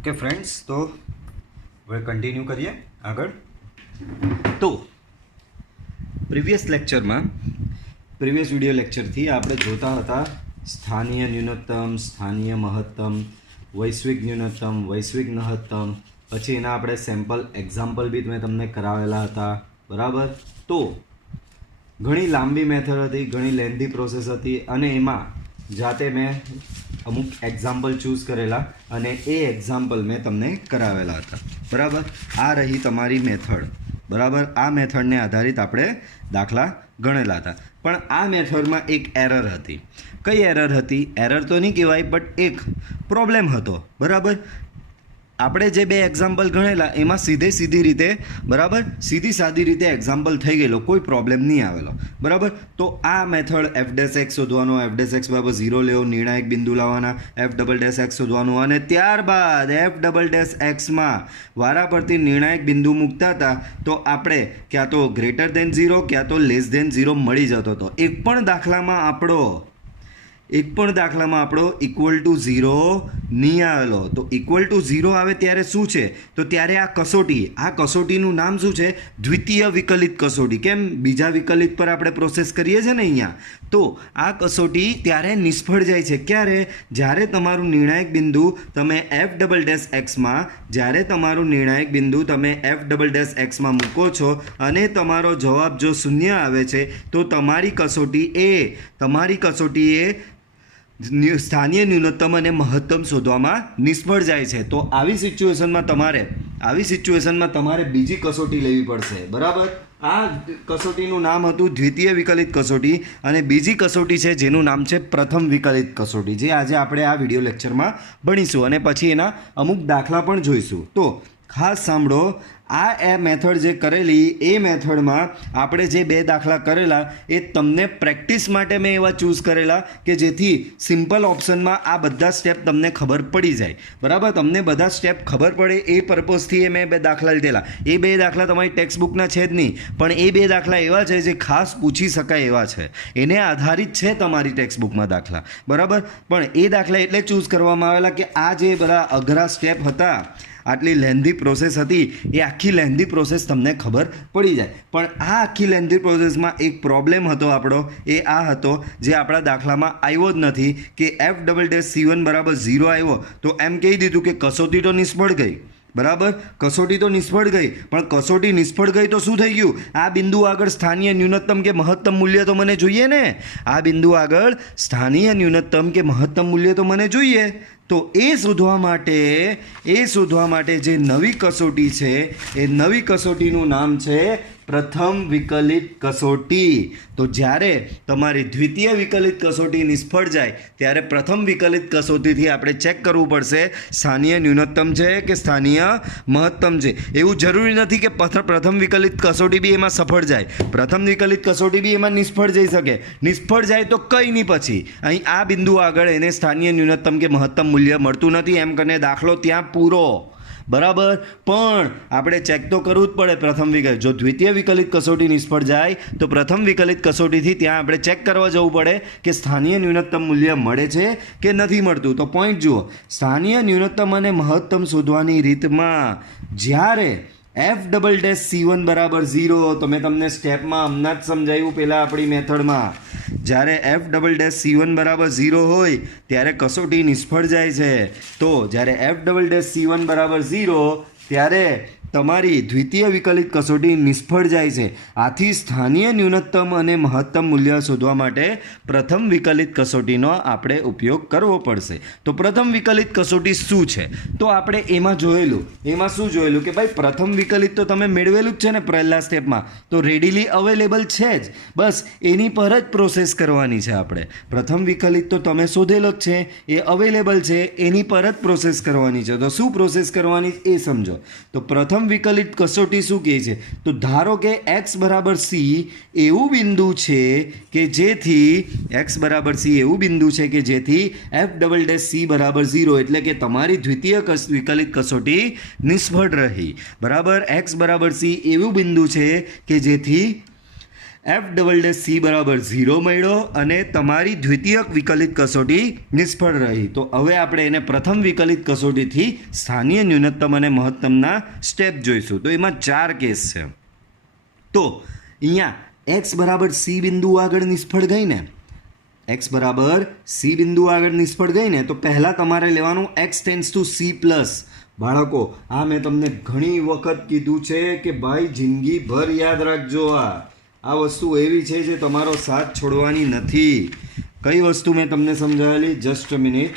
Okay friends, तो હવે continue કરીએ આગળ. તો પ્રીવિયસ વિડીયો લેક્ચરથી આપણે જોતા હતા સ્થાનીય ન્યૂનતમ, સ્થાનીય મહત્તમ, વૈશ્વિક ન્યૂનતમ, વૈશ્વિક મહત્તમ. પછી એના આપણે સેમ્પલ એક્ઝામ્પલ બી મેં તમને કરાવેલા હતા, બરાબર. તો ઘણી લાંબી મેથડ હતી, ઘણી લેન્ધી પ્રોસેસ હતી, અને એમાં જાતે મેં અમુક એક્ઝામ્પલ ચૂઝ કરેલા અને એ એક્ઝામ્પલ મેં તમને કરાવેલા હતા, બરાબર. આ રહી તમારી મેથડ, બરાબર. આ મેથડને આધારિત આપણે દાખલા ગણેલા હતા. પણ આ મેથડમાં એક એરર હતી. કઈ એરર હતી? એરર તો નહીં કહેવાય, બટ એક પ્રોબ્લેમ હતો, બરાબર. આપણે જે બે એક્ઝામ્પલ ગણેલા એમાં સીધી રીતે, બરાબર, સીધી સાદી રીતે એક્ઝામ્પલ થઈ ગયેલો, કોઈ પ્રોબ્લેમ નહીં આવેલો, બરાબર. તો આ મેથડ f'(x) શોધવાનો, f'(x) બરાબર 0 લેવો, નિર્ણાયક બિંદુ લાવવાના, f'(x) શોધવાનું, અને ત્યારબાદ f'(x)માં વારાફરતી નિર્ણાયક બિંદુ મૂકતા હતા તો આપણે ક્યાં તો >0 ક્યાં તો <0 મળી જતો હતો. એક પણ દાખલામાં આપણો =0 નહીં આવેલો. તો =0 આવે ત્યારે શું છે? તો ત્યારે આ કસોટીનું નામ શું છે? દ્વિતીય વિકલિત કસોટી. કેમ? બીજા વિકલિત પર આપણે પ્રોસેસ કરીએ છીએ ને અહીંયા. તો આ કસોટી ત્યારે નિષ્ફળ જાય છે. ક્યારે? જ્યારે તમારું નિર્ણાયક બિંદુ તમે f'(x) માં મૂકો છો અને તમારો જવાબ જો 0 આવે છે તો તમારી કસોટી એ સ્થાનીય ન્યૂનતમ અને મહત્તમ શોધવામાં નિષ્ફળ જાય છે. તો આવી સિચ્યુએશનમાં તમારે બીજી કસોટી લેવી પડશે, બરાબર. આ કસોટીનું નામ હતું દ્વિતીય વિકલિત કસોટી, અને બીજી કસોટી છે જેનું નામ છે પ્રથમ વિકલિત કસોટી, જે આજે આપણે આ વિડીયો લેક્ચરમાં ભણીશું અને પછી એના અમુક દાખલા પણ જોઈશું. તો ખાસ સાંભળો, આ મેથડ જે કરેલી એ મેથડમાં આપણે જે બે દાખલા કરેલા એ તમને પ્રેક્ટિસ માટે મેં એવા ચૂઝ કરેલા કે જેથી સિમ્પલ ઓપ્શનમાં આ બધા સ્ટેપ તમને ખબર પડી જાય, બરાબર. તમને બધા સ્ટેપ ખબર પડે એ પર્પઝથી એ મેં બે દાખલા લીધેલા. એ બે દાખલા તમારી ટેક્સ્ટબુકના છે જ નહીં, પણ એ બે દાખલા એવા છે જે ખાસ પૂછી શકાય એવા છે, એને આધારિત છે તમારી ટેક્સ્ટબુકમાં દાખલા, બરાબર. પણ એ દાખલા એટલે ચૂઝ કરવામાં આવેલા કે આ જે બધા અઘરા સ્ટેપ હતા, આટલી લેન્ધી પ્રોસેસ હતી, એ આખી લેન્ધી પ્રોસેસ તમને ખબર પડી જાય. પણ આ આખી લેન્ધી પ્રોસેસમાં એક પ્રોબ્લેમ હતો આપણો, એ આ હતો જે આપણા દાખલામાં આવ્યો જ નથી કે f'(c1) બરાબર 0 આવ્યો તો એમ કહી દીધું કે કસોટી તો નિષ્ફળ ગઈ, બરાબર. કસોટી તો નિષ્ફળ ગઈ, પણ કસોટી નિષ્ફળ ગઈ તો શું થઈ ગયું? આ બિંદુ આગળ સ્થાનીય ન્યૂનતમ કે મહત્તમ મૂલ્ય તો મને જોઈએ ને. આ બિંદુ આગળ સ્થાનીય ન્યૂનતમ કે મહત્તમ મૂલ્ય તો મને જોઈએ. તો એ શોધવા માટે જે નવી કસોટી છે એ નવી કસોટીનું નામ છે પ્રથમ વિકલિત કસોટી. તો જ્યારે તમારી દ્વિતીય વિકલિત કસોટી નિષ્ફળ જાય ત્યારે પ્રથમ વિકલિત કસોટીથી આપણે ચેક કરવું પડશે સ્થાનીય ન્યૂનતમ છે કે સ્થાનીય મહત્તમ છે. એવું જરૂરી નથી કે પ્રથમ વિકલિત કસોટી બી એમાં સફળ જાય, પ્રથમ વિકલિત કસોટી બી એમાં નિષ્ફળ જઈ શકે. નિષ્ફળ જાય તો કંઈ નહીં, પછી અહીં આ બિંદુ આગળ એને સ્થાનીય ન્યૂનતમ કે મહત્તમ મૂલ્ય મળતું નથી એમ કરીને દાખલો ત્યાં પૂરો, બરાબર. પણ આપણે ચેક તો કરવું જ પડે પ્રથમ વિકલિત. જો દ્વિતીય વિકલિત કસોટી નિષ્ફળ જાય તો પ્રથમ વિકલિત કસોટીથી ત્યાં આપણે ચેક કરવા જવું પડે કે સ્થાનીય ન્યૂનતમ મૂલ્ય મળે છે કે નથી મળતું. તો પોઈન્ટ જુઓ, સ્થાનીય ન્યૂનતમ અને મહત્તમ શોધવાની રીતમાં જ્યારે f'(c1) બરાબર 0, તો મેં તમને સ્ટેપમાં હમણાં જ સમજાવ્યું પહેલાં આપણી મેથડમાં, જ્યારે f'(c1) બરાબર 0 હોય ત્યારે કસોટી નિષ્ફળ જાય છે. તો જ્યારે f'(c1) બરાબર 0 ત્યારે તમારી દ્વિતીય વિકલિત કસોટી નિષ્ફળ જાય છે. આથી સ્થાનીય ન્યૂનતમ અને મહત્તમ મૂલ્ય શોધવા માટે પ્રથમ વિકલિત કસોટીનો આપણે ઉપયોગ કરવો પડશે. તો પ્રથમ વિકલિત કસોટી શું છે? તો આપણે એમાં શું જોયેલું કે ભાઈ પ્રથમ વિકલિત તો તમે મેળવેલું જ છે ને પહેલા સ્ટેપમાં, તો રેડીલી અવેલેબલ છે જ, બસ એની પર જ પ્રોસેસ કરવાની છે આપણે. પ્રથમ વિકલિત તો તમે શોધેલો જ છે, એ અવેલેબલ છે, એની પર જ પ્રોસેસ કરવાની છે. તો શું પ્રોસેસ કરવાની એ સમજો. તો પ્રથમ વિકલિત કસોટી શું કહે છે? તો ધારો કે x બરાબર c એવું બિંદુ છે કે જેથી f'(c) બરાબર 0 એટલે કે તમારી દ્વિતીય વિકલિત કસોટી નિષ્ફળ રહી, બરાબર. x બરાબર c એવું બિંદુ છે કે જેથી F" બરાબર 0 મળ્યો અને તમારી દ્વિતીયક વિકલિત કસોટી નિષ્ફળ રહી. તો હવે આપણે એને પ્રથમ વિકલિત કસોટીથી સ્થાનીય ન્યૂનતમ અને મહત્તમના સ્ટેપ જોઈશું. તો એમાં 4 કેસ છે. તો અહીંયા x બરાબર c બિંદુ આગળ નિષ્ફળ ગઈ ને, x બરાબર c બિંદુ આગળ નિષ્ફળ ગઈ ને, તો પહેલાં તમારે લેવાનું x tends to c plus. બાળકો, આ મેં તમને ઘણી વખત કીધું છે કે ભાઈ જિંદગીભર યાદ રાખજો. આ વસ્તુ એવી છે જે તમારો સાથ છોડવાની નથી. કઈ વસ્તુ મેં તમને સમજાવેલી? જસ્ટ અ મિનિટ,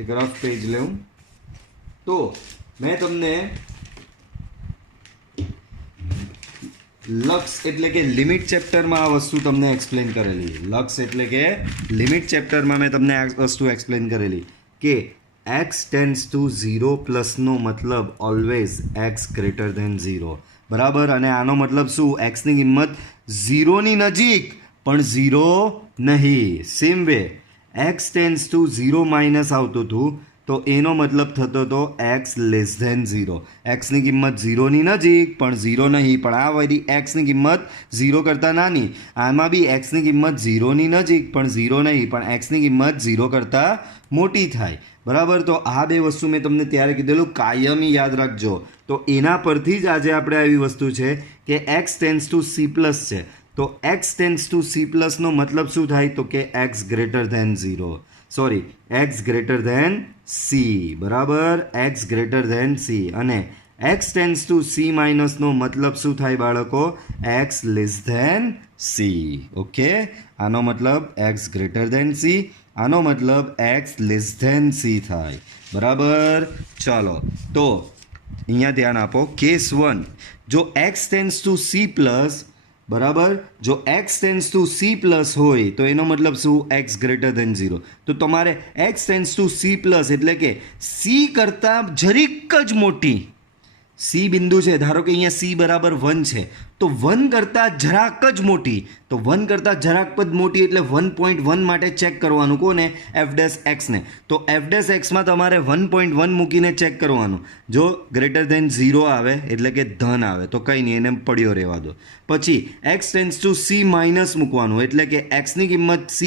એક રફ પેજ લઉં. તો મેં તમને લક્ષ એટલે કે લિમિટ ચેપ્ટરમાં આ વસ્તુ તમને એક્સપ્લેન કરેલી. લક્ષ એટલે કે લિમિટ ચેપ્ટરમાં મેં તમને આ વસ્તુ એક્સપ્લેન કરેલી કે x ટેન્ડ્સ ટુ 0 પ્લસનો મતલબ ઓલવેઝ x ગ્રેટર ધેન 0. બરાબર. અને આનો મતલબ શું? એક્સની કિંમત 0ની નજીક પણ 0 નહીં. Same way x tends to 0 minus આવતું હતું, તો એનો મતલબ થતો હતો x લેસ ધેન 0. એક્સની કિંમત 0ની નજીક પણ 0 નહીં, પણ આ વળી એક્સની કિંમત 0 કરતાં નાની. આમાં બી એક્સની કિંમત 0ની નજીક પણ 0 નહીં, પણ એક્સની કિંમત 0 કરતાં મોટી થાય. બરાબર. તો આ બે વસ્તુ મેં તમને ત્યારે કીધેલું, કાયમી યાદ રાખજો. તો એના પરથી જ આજે આપણે આવી વસ્તુ છે કે x tends to c plus છે. તો x ટેન્ડ્સ ટુ c પ્લસનો મતલબ શું થાય? તો કે x greater than 0, sorry x greater than c. બરાબર. x greater than c. અને x ટેન્ડ્સ ટુ c માઇનસનો મતલબ શું થાય બાળકો? x less than c. Okay. આનો મતલબ x ગ્રેટર ધેન c, આનો મતલબ x લેસ ધેન c થાય. બરાબર. ચાલો, તો અહીંયા ધ્યાન આપો. કેસ 1, જો x tends to c plus, બરાબર, જો x tends to c plus હોય તો એનો મતલબ શું? x greater than 0. તો તમારે x tends to c plus એટલે કે c કરતાં જરીક જ મોટી c બિંદુ છે. ધારો કે અહીંયા c બરાબર 1 છે, તો 1 કરતાં જરાક જ મોટી, તો 1 કરતાં જરાક જ મોટી એટલે 1.1 માટે ચેક કરવાનું. કોને? f'(x) ને. તો f'(x) માં તમારે 1.1 મૂકીને ચેક કરવાનું. જો ગ્રેટર ધેન 0 આવે એટલે કે ધન આવે તો કંઈ નહીં, એને પડ્યો રહેવા દો. પછી x tends to c minus મૂકવાનું, એટલે કે xની કિંમત c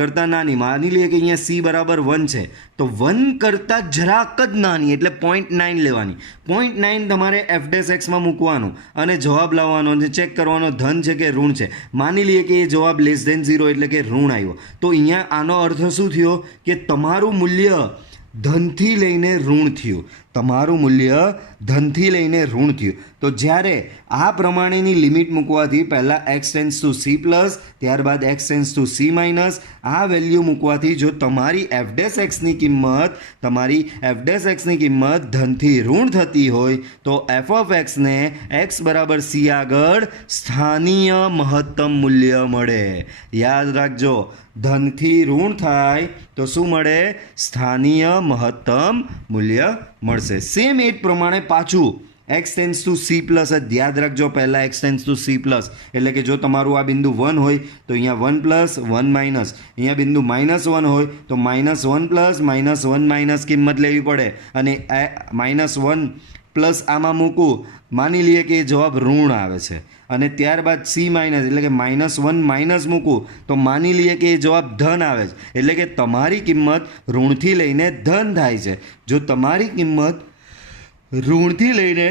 કરતાં નાની. માની લઈએ કે અહીંયા c બરાબર 1 છે, તો 1 કરતાં જરાક જ નાની એટલે 0.9 લેવાની. 0.9 તમારે f'(x)માં મૂકવાનું અને જવાબ લાવવાનો અને ચેક કરવાનો ધન છે કે ઋણ છે. માની લઈએ કે એ જવાબ લેસ ધેન 0 એટલે કે ઋણ આવ્યો. તો અહીંયા આનો અર્થ શું થયો? કે તમારું મૂલ્ય ધનથી લઈને ઋણ થયું. તમારું મૂલ્ય ધનથી લઈને ઋણ થયું. તો જ્યારે આ પ્રમાણેની લિમિટ મૂકવાથી પહેલાં x tends to c plus, ત્યારબાદ x tends to c minus, આ વેલ્યુ મૂકવાથી જો તમારી f'(x)ની કિંમત ધનથી ઋણ થતી હોય તો f(x)ને x બરાબર c આગળ સ્થાનીય મહત્તમ મૂલ્ય મળે. યાદ રાખજો, ધનથી ઋણ થાય તો શું મળે? સ્થાનીય મહત્તમ મૂલ્ય મળશે. સેમ એ જ પ્રમાણે પાછું x tends to c plus જ યાદ રાખજો. પહેલાં x tends to c plus એટલે કે જો તમારું આ બિંદુ 1 હોય તો અહીંયા 1 પ્લસ 1 માઇનસ, અહીંયા બિંદુ -1 હોય તો -1 પ્લસ -1 માઇનસ કિંમત લેવી પડે. અને -1 પ્લસ આમાં મૂકું, માની લઈએ કે એ જવાબ ઋણ આવે છે. અને ત્યારબાદ c માઇનસ એટલે કે -1 માઇનસ મૂકું તો માની લઈએ કે એ જવાબ ધન આવે છે. એટલે કે તમારી કિંમત ઋણથી લઈને ધન થાય છે. જો તમારી કિંમત ઋણથી લઈને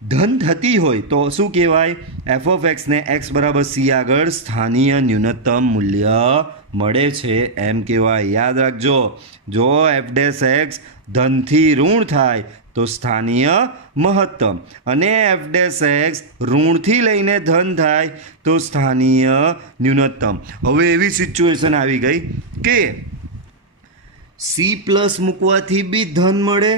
ધન થતી હોય તો શું કહેવાય? f(x)ને x બરાબર c આગળ સ્થાનીય ન્યૂનતમ મૂલ્ય મળે છે એમ કહેવાય. યાદ રાખજો, જો f'(x) ધનથી ઋણ થાય તો સ્થાનીય મહત્તમ, અને f'(x) ઋણથી લઈને ધન થાય તો સ્થાનીય ન્યૂનતમ. હવે એવી સિચ્યુએશન આવી ગઈ કે c પ્લસ મૂકવાથી બી ધન મળે,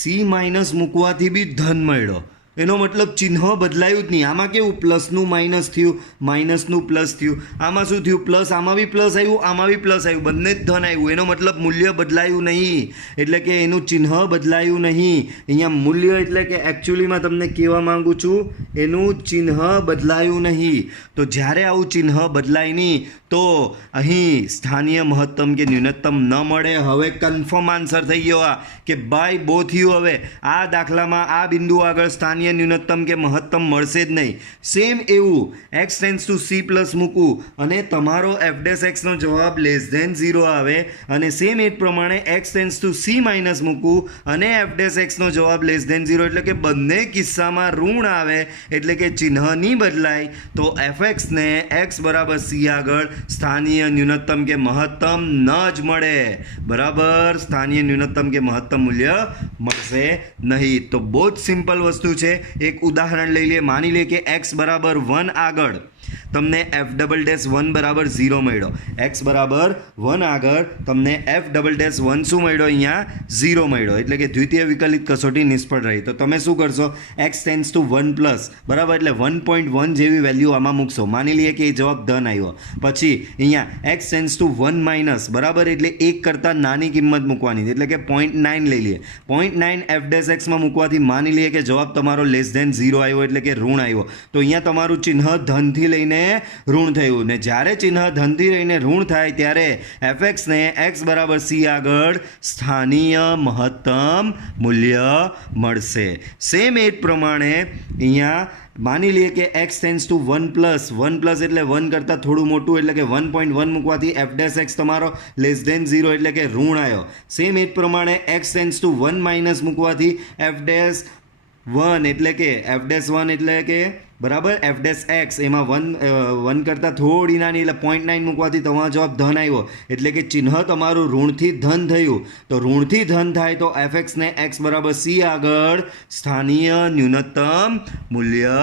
c માઇનસ મૂકવાથી બી ધન મળ્યો. એનો મતલબ ચિહ્ન બદલાયું જ નહીં. આમાં કેવું? પ્લસનું માઇનસ થયું, માઇનસનું પ્લસ થયું. આમાં શું થયું? પ્લસ, આમાં બી પ્લસ આવ્યું, આમાં બી પ્લસ આવ્યું, બંને જ ધન આવ્યું. એનો મતલબ મૂલ્ય બદલાયું નહીં, એટલે કે એનું ચિહ્ન બદલાયું નહીં. અહીંયા મૂલ્ય એટલે કે એકચ્યુઅલીમાં તમને કહેવા માંગુ છું, એનું ચિહ્ન બદલાયું નહીં. તો જ્યારે આવું ચિહ્ન બદલાય નહીં તો અહીં સ્થાનીય મહત્તમ કે ન્યૂનતમ ન મળે. હવે કન્ફર્મ આન્સર થઈ ગયો આ કે ભાઈ બહુ થયું. હવે આ દાખલામાં આ બિંદુ આગળ સ્થાનીય સ્થાનીય ન્યૂનતમ કે મહત્તમ મળશે જ નહીં. સેમ એવું x tends two C plus મૂકવું અને તમારો એફ ડેશ એક્સનો જવાબ લેસ ધેન 0 આવે, અને સેમ એ જ પ્રમાણે x tends two C minus મૂકવું અને એફ ડેશ એક્સનો જવાબ લેસ ધેન 0, એટલે કે બંને કિસ્સામાં ઋણ આવે, એટલે કે ચિહ્ન નહીં બદલાય, તો એફ એક્સને એક્સ બરાબર સી આગળ સ્થાનીય ન્યૂનતમ કે મહત્તમ ન જ મળે. બરાબર, સ્થાનીય ન્યૂનતમ કે મહત્તમ મૂલ્ય મળશે નહીં. તો બહુ જ સિમ્પલ વસ્તુ છે. એક ઉદાહરણ લઈ લઈએ. માની લઈએ કે એક્સ બરાબર 1 આગળ તમને એફ ડબલ ડેશ 1 બરાબર 0 મળ્યો. એક્સ બરાબર 1 આગળ તમને એફ ડબલ ડેશ 1 શું મળ્યો? અહીંયા 0 મળ્યો, એટલે કે દ્વિતીય વિકલિત કસોટી નિષ્ફળ રહી. તો તમે શું કરશો? એક્સ ટેન્સ ટુ 1 પ્લસ, બરાબર, એટલે 1.1 જેવી વેલ્યુ આમાં મૂકશો. માની લઈએ કે એ જવાબ ધન આવ્યો. પછી અહીંયા એક્સ ટેન્સ ટુ 1 માઇનસ, બરાબર, એટલે 1 કરતાં નાની કિંમત મૂકવાની, એટલે કે 0.9 લઈ લઈએ. 0.9 એફ ડેશ એક્સમાં મૂકવાથી માની લઈએ કે જવાબ તમારો લેસ ધેન 0 આવ્યો, એટલે કે ઋણ આવ્યો. તો અહીંયા તમારું ચિહ્ન ધનથી લઈને ઋણ થયું, ને જ્યારે ચિહ્ન ધનથી લઈને ઋણ થાય ત્યારે એફ એક્સને એક્સ બરાબર સી આગળ સ્થાનીય મહત્તમ મૂલ્ય મળશે. સેમ એ જ પ્રમાણે અહીંયા માની લઈએ કે એક્સ ટેન્સ ટુ 1 પ્લસ એટલે 1 કરતાં થોડું મોટું, એટલે કે 1.1 મૂકવાથી એફ ડેશ એક્સ તમારો લેસ ધેન 0, એટલે કે ઋણ આવ્યો. સેમ એ જ પ્રમાણે એક્સ ટેન્સ ટુ 1 માઇનસ મૂકવાથી એફ ડેશ 1 એટલે કે એફ ડેશ 1 એટલે કે બરાબર એફ ડેશ એક્સ એમાં 1 કરતાં થોડી નાની, એટલે 0.9 મૂકવાથી તમારો જવાબ ધન આવ્યો, એટલે કે ચિહ્ન તમારું ઋણથી ધન થયું. તો ઋણથી ધન થાય તો એફ એક્સને એક્સ બરાબર સી આગળ સ્થાનીય ન્યૂનતમ મૂલ્ય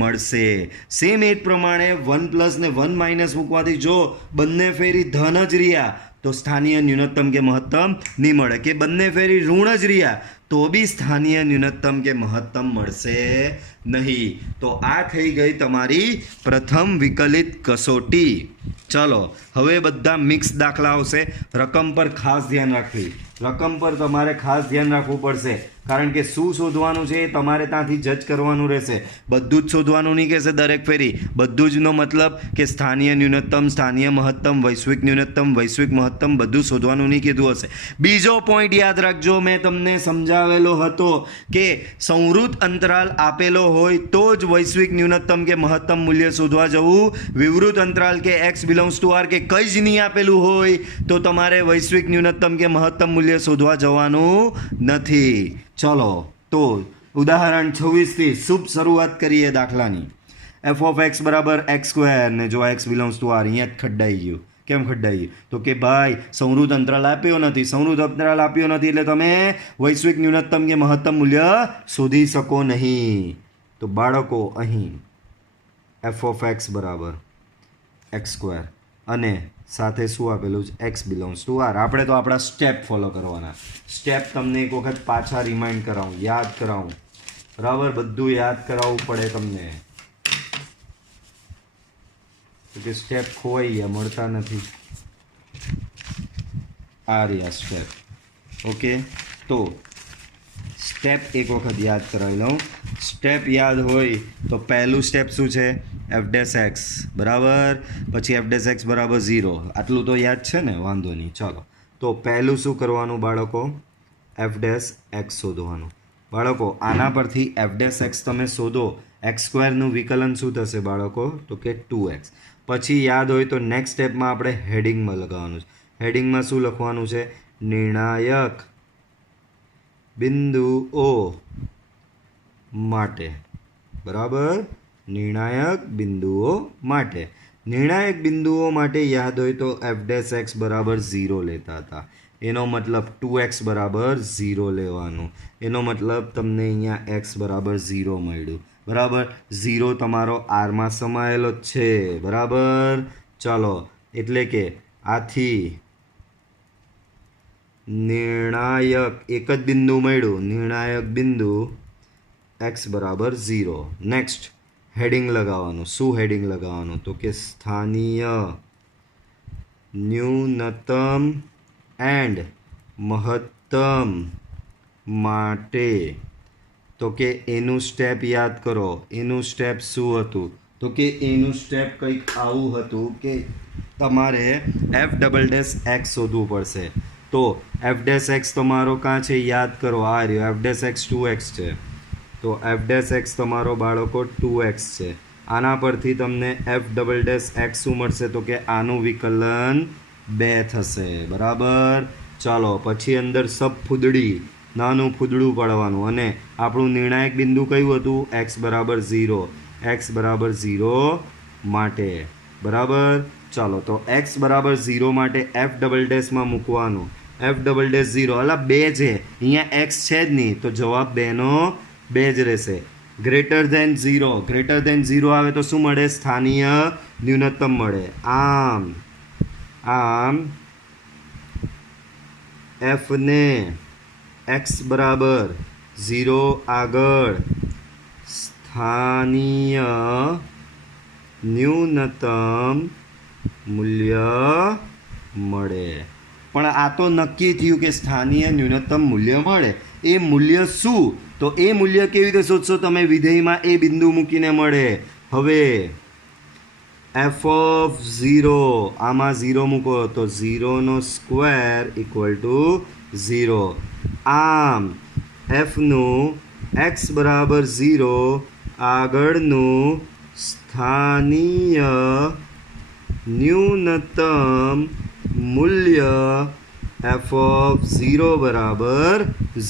મળશે. સેમ એ જ પ્રમાણે 1 પ્લસ ને 1 માઇનસ મૂકવાથી જો બંને ફેરી ધન જ રહ્યા તો સ્થાનીય ન્યૂનતમ કે મહત્તમ નહીં મળે, કે બંને ફેરી ઋણ જ રહ્યા તો બી સ્થાનીય ન્યૂનતમ કે મહત્તમ મળશે નહીં. તો આ થઈ ગઈ તમારી પ્રથમ વિકલિત કસોટી. ચલો હવે બધા મિક્સ દાખલા આવશે. રકમ પર ખાસ ધ્યાન રાખવી. રકમ પર તમારે ખાસ ધ્યાન રાખવું પડશે, કારણ કે શું શોધવાનું છે એ તમારે ત્યાંથી જજ કરવાનું રહેશે. બધું જ શોધવાનું નહીં કહેશે દરેક ફેરી. બધું જનો મતલબ કે સ્થાનીય ન્યૂનતમ, સ્થાનીય મહત્તમ, વૈશ્વિક ન્યૂનતમ, વૈશ્વિક મહત્તમ બધું શોધવાનું નહીં કીધું હશે. બીજો પોઈન્ટ યાદ રાખજો, મેં તમને સમજાવેલો હતો કે સંવૃત અંતરાલ આપેલો હોય તો જ વૈશ્વિક ન્યૂનતમ કે મહત્તમ મૂલ્ય શોધવા જવું. વિવૃત અંતરાલ કે x belongs to R K કંઈ જ નહીં આપેલું હોય તો તમારે વૈશ્વિક ન્યૂનતમ કે મહત્તમ મૂલ્ય શોધવા જવાનું નથી. ચલો તો ઉદાહરણ 26 થી શુભ શરૂઆત કરીએ દાખલાની. એફ ઓફ એક્સ બરાબર એક્સ સ્ક્વેર, ને જો એક્સ બિલોંગ્સ ટુ આર, અહીંયા જ ખડ્ડાઈ ગયું. કેમ ખડ્ડાઈ ગયું? તો કે ભાઈ સંવૃત અંતરાલ આપ્યો નથી. સંવૃત અંતરાલ આપ્યો નથી એટલે તમે વૈશ્વિક ન્યૂનતમ કે મહત્તમ મૂલ્ય શોધી શકો નહીં. તો બાળકો અહીં એફ ઓફ એક્સ બરાબર એક્સ સ્ક્વેર અને સાથે શું આપેલું છે? X belongs to R. આપણે તો આપણા સ્ટેપ ફોલો કરવાના. સ્ટેપ તમને એક વખત પાછા રિમાઇન્ડ કરાવું, યાદ કરાવું, બરાબર, બધું યાદ કરાવવું પડે તમને, કે સ્ટેપ ખોવાઈ ગયા, મળતા નથી. આ રહ્યા સ્ટેપ. ઓકે, તો સ્ટેપ એક વખત યાદ કરાવી લઉં. સ્ટેપ યાદ હોય તો પહેલું સ્ટેપ શું છે? એફ ડેશ એક્સ બરાબર, પછી એફ ડેશ એક્સ બરાબર 0. આટલું તો યાદ છે ને, વાંધો નહીં. ચાલો તો પહેલું શું કરવાનું બાળકો? એફ ડેશ એક્સ શોધવાનું. બાળકો આના પરથી એફ ડેશ એક્સ તમે શોધો, એક્સ સ્ક્વેરનું વિકલન શું થશે બાળકો? તો કે 2x. પછી યાદ હોય તો નેક્સ્ટ સ્ટેપમાં આપણે હેડિંગમાં લગાવવાનું છે. હેડિંગમાં શું લખવાનું છે? નિર્ણાયક બિંદુઓ માટે, બરાબર, નિર્ણાયક બિંદુઓ માટે. નિર્ણાયક બિંદુઓ માટે યાદ હોય તો એફ ડેશ એક્સ બરાબર 0 લેતા હતા. એનો મતલબ 2x બરાબર 0 લેવાનું. એનો મતલબ તમને અહીંયા x બરાબર 0 મળ્યું. બરાબર, 0 તમારો આરમાં સમાયેલો જ છે. બરાબર, ચાલો, એટલે કે આથી નિર્ણાયક એક જ બિંદુ મળ્યું, નિર્ણાયક બિંદુ x બરાબર 0. નેક્સ્ટ હેડિંગ લગાવવાનું. શું હેડિંગ લગાવવાનું? તો કે સ્થાનીય ન્યૂનતમ એન્ડ મહત્તમ માટે. તો કે એનું સ્ટેપ યાદ કરો. એનું સ્ટેપ શું હતું? તો કે એનું સ્ટેપ કંઈક આવું હતું કે તમારે એફ ડબલ ડેશ એક્સ શોધવું પડશે. તો એફ ડેશ એક્સ તમારો કાં છે યાદ કરો? આ રહ્યો એફ ડેશ એક્સ 2x છે. તો એફ ડેશ એક્સ તમારો બાળકો 2x છે. આના પરથી તમને એફ ડબલ ડેશ એક્સ શું મળશે? તો કે આનું વિકલન 2 થશે. બરાબર. ચાલો પછી અંદર સબ ફૂદડી નાનું ફૂદડું પાડવાનું અને આપણું નિર્ણાયક બિંદુ કયું હતું? એક્સ બરાબર 0. એક્સ બરાબર 0 માટે. બરાબર. ચાલો તો એક્સ બરાબર 0 માટે એફ ડબલ ડેશમાં મૂકવાનું. એફ ડબલ ડેશ 0 અલા 2 છે, અહીંયા એક્સ છે જ નહીં, તો જવાબ 2નો 2 જ રહેશે. Greater than 0. ગ્રેટર ધેન 0 આવે તો શું મળે? સ્થાનીય ન્યૂનતમ મળે. આમ એફને એક્સ બરાબર 0 આગળ સ્થાનીય ન્યૂનતમ મૂલ્ય મળે. પણ આ તો નક્કી થયું કે સ્થાનીય ન્યૂનતમ મૂલ્ય મળે. એ મૂલ્ય શું? તો એ મૂલ્ય કેવી રીતે શોધશો તમે? વિધેયમાં એ બિંદુ મૂકીને મળે. હવે એફ ઓફ 0 આમાં 0 મૂકો તો 0 સ્ક્વેર ઇક્વલ ટુ 0. આમ એફનું એક્સ બરાબર 0 આગળનું સ્થાનીય ન્યૂનતમ મૂલ્ય એફ ઓફ 0 બરાબર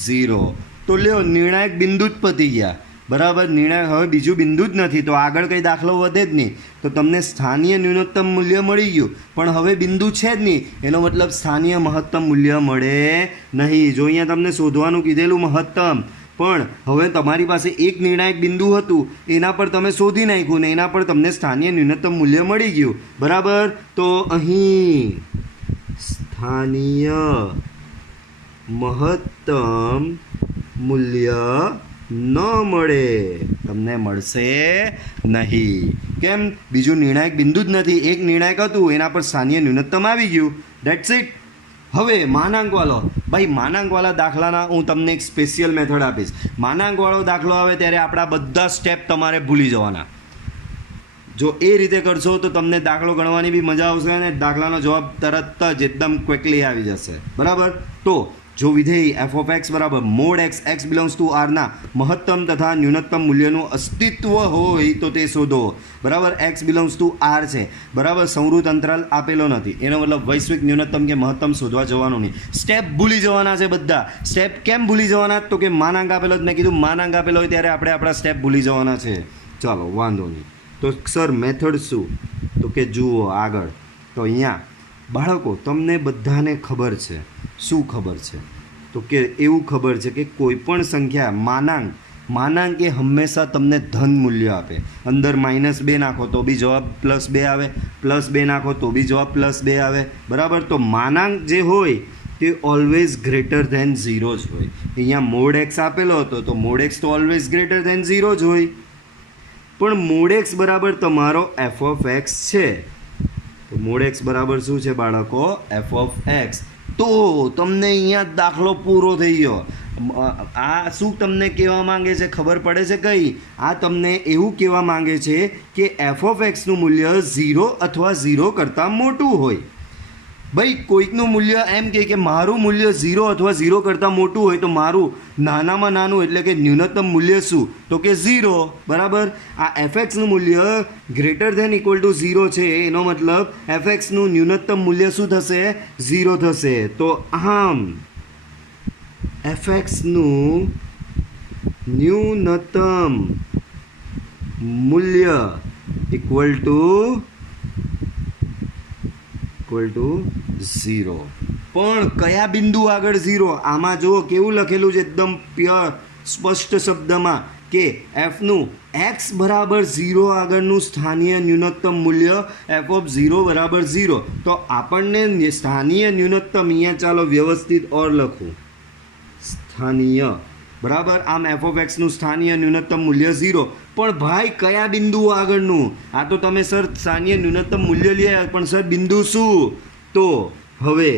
0. તો લ્યો નિર્ણાયક બિંદુ જ પતી ગયા. બરાબર. નિર્ણાયક હવે બીજું બિંદુ જ નથી તો આગળ કંઈ દાખલો વધે જ નહીં. તો તમને સ્થાનીય ન્યૂનતમ મૂલ્ય મળી ગયું પણ હવે બિંદુ છે જ નહીં, એનો મતલબ સ્થાનીય મહત્તમ મૂલ્ય મળે નહીં. જો અહીંયા તમને શોધવાનું કીધેલું મહત્તમ, પણ હવે તમારી પાસે એક નિર્ણાયક બિંદુ હતું એના પર તમે શોધી નાખ્યું ને એના પર તમને સ્થાનીય ન્યૂનતમ મૂલ્ય મળી ગયું. બરાબર. તો અહીં સ્થાનીય મહત્તમ મૂલ્ય ન મળે, તમને મળશે નહીં. કેમ? બીજું નિર્ણાયક બિંદુ જ નથી. એક નિર્ણાયક હતું એના પર સ્થાનીય ન્યૂનતમ આવી ગયું. That's it. હવે માનાંકવાળો ભાઈ, માનાંકવાળા દાખલાના હું તમને એક સ્પેશિયલ મેથડ આપીશ. માનાંકવાળો દાખલો આવે ત્યારે આપણા બધા સ્ટેપ તમારે ભૂલી જવાના. જો એ રીતે કરશો તો તમને દાખલો ગણવાની બી મજા આવશે અને દાખલાનો જવાબ તરત જ એકદમ ક્વિકલી આવી જશે. બરાબર. તો જો વિધેય એફ ઓફ એક્સ બરાબર mod X X belongs to આરના મહત્તમ તથા ન્યૂનતમ મૂલ્યનું અસ્તિત્વ હોય તો તે શોધો. બરાબર. એક્સ બિલોંગ્સ ટુ આર છે. બરાબર. સંવૃત અંતરાલ આપેલો નથી, એનો મતલબ વૈશ્વિક ન્યૂનતમ કે મહત્તમ શોધવા જવાનું નહીં. સ્ટેપ ભૂલી જવાના છે બધા. સ્ટેપ કેમ ભૂલી જવાના? તો કે માનાંક આપેલો જ. મેં કીધું માનાંક આપેલો હોય ત્યારે આપણે આપણા સ્ટેપ ભૂલી જવાના છે. ચાલો વાંધો નહીં. તો સર મેથડ શું? તો કે જુઓ આગળ. તો અહીંયા બાળકો તમને બધાને ખબર છે. શું ખબર છે? તો કે એવું ખબર છે કે કોઈ પણ સંખ્યા માનાંક એ હંમેશા તમને ધન મૂલ્ય આપે. અંદર -2 નાખો તો બી જવાબ +2 આવે, +2 નાખો તો બી જવાબ +2 આવે. બરાબર. તો માનાંક જે હોય તે ઓલવેઝ ગ્રેટર ધેન 0 જ હોય. અહીંયા મોડ એક્સ આપેલો હતો તો મોડ એક્સ તો ઓલવેઝ ગ્રેટર ધેન 0 જ હોય. પણ મોડ એક્સ બરાબર તમારો એફ ઓફ એક્સ છે. તો મોડ એક્સ બરાબર શું છે બાળકો? F of X. તો તમને અહીંયા દાખલો પૂરો થઈ ગયો. આ શું તમને કહેવા માંગે છે ખબર પડે છે? કઈ આ તમને એવું કહેવા માંગે છે કે એફ ઓફ એક્સનું મૂલ્ય 0 અથવા 0 કરતાં મોટું હોય. ભાઈ કોઈકનું મૂલ્ય એમ કે મારું મૂલ્ય 0 અથવા 0 કરતાં મોટું હોય તો મારું નાનામાં નાનું એટલે કે ન્યૂનતમ મૂલ્ય શું? તો કે 0. બરાબર. આ એફ એક્સનું મૂલ્ય ગ્રેટર ધેન ઇક્વલ ટુ 0 છે, એનો મતલબ એફ એક્સનું ન્યૂનતમ મૂલ્ય શું થશે? 0 થશે. તો આમ એફ એક્સનું ન્યૂનતમ મૂલ્ય ઇક્વલ ટુ 0. પણ કયા બિંદુ આગળ 0? આમાં જુઓ કેવું લખેલું છે એકદમ પ્યોર સ્પષ્ટ શબ્દમાં કે એફનું એક્સ બરાબર 0 આગળનું સ્થાનીય ન્યૂનતમ મૂલ્ય એફ ઓફ 0 બરાબર 0. તો આપણને સ્થાનીય ન્યૂનતમ અહીંયા ચાલો વ્યવસ્થિત ઓર લખું. સ્થાનીય બરાબર. આમ એફ ઓફ એક્સનું સ્થાનીય ન્યૂનતમ મૂલ્ય 0. પણ ભાઈ કયા બિંદુ આગળનું? આ તો તમે સર સ્થાનીય ન્યૂનતમ મૂલ્ય લે પણ સર બિંદુ શું? તો હવે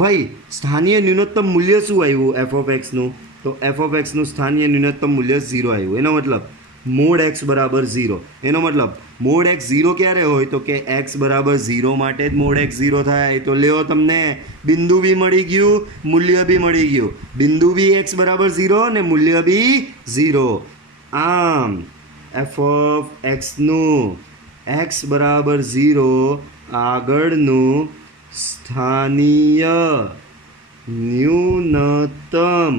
ભાઈ સ્થાનીય ન્યૂનતમ મૂલ્ય શું આવ્યું એફ ઓફ એક્સનું? તો એફ ઓફ એક્સનું સ્થાનીય ન્યૂનતમ મૂલ્ય 0 આવ્યું. એનો મતલબ મોડ એક્સ બરાબર 0. એનો મતલબ મોડ એક્સ 0 ક્યારે હોય? તો કે એક્સ બરાબર 0 માટે જ મોડ એક્સ 0 થાય. તો લ્યો તમને બિંદુ બી મળી ગયું, મૂલ્ય બી મળી ગયું. બિંદુ બી એક્સ બરાબર 0 ને મૂલ્ય બી 0. આમ એફ ઓફ એક્સનું એક્સ બરાબર 0 આગળનું સ્થાનીય ન્યૂનતમ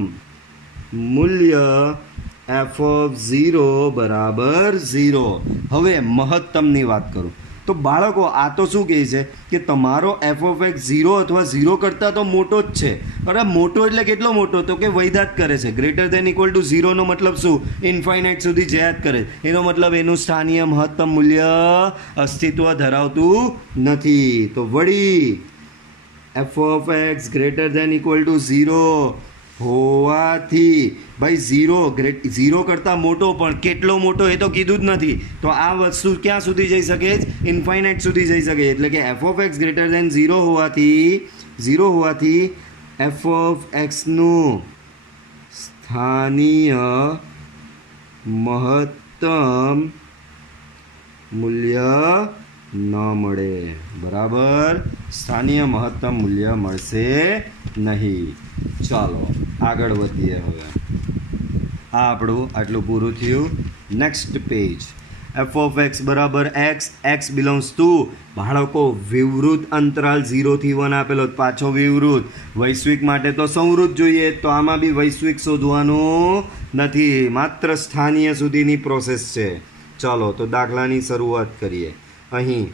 મૂલ્ય એફ ઓફ 0 બરાબર 0. હવે મહત્તમની વાત કરું તો બાળકો આ તો શું કહે છે કે તમારો એફ ઓફ એક્સ 0 અથવા 0 કરતાં તો મોટો જ છે. અરે મોટો એટલે કેટલો મોટો? તો કે વૈધાત કરે છે. ગ્રેટર ધેન ઇક્વલ ટુ 0 નો મતલબ શું? ઇન્ફાઇનાઇટ સુધી જયાત કરે. એનો મતલબ એનું સ્થાનીય મહત્તમ મૂલ્ય અસ્તિત્વ ધરાવતું નથી. તો વળી f of x greater than equal to 0 હોવાથી ભાઈ 0 કરતાં મોટો, પણ કેટલો મોટો એ તો કીધું જ નથી. તો આ વસ્તુ ક્યાં સુધી જઈ શકે? ઇન્ફાઇનાઇટ સુધી જઈ શકે. એટલે કે f of x greater than 0 હોવાથી એફ ઓફ એક્સનું સ્થાનીય મહત્તમ મૂલ્ય ન મળે. બરાબર, સ્થાનીય મહત્તમ મૂલ્ય મળશે નહીં. ચાલો આગળ વધીએ. હવે આ આપણું આટલું પૂરું થયું. Next page. F of x બરાબર એક્સ, એક્સ બિલોંગ્સ ટુ બાળકો વિવૃત અંતરાલ 0 થી 1 આપેલો, પાછો વિવૃત. વૈશ્વિક માટે તો સંવૃત જોઈએ, તો આમાં બી વૈશ્વિક શોધવાનું નથી, માત્ર સ્થાનીય સુધીની પ્રોસેસ છે. ચાલો તો દાખલાની શરૂઆત કરીએ. અહીં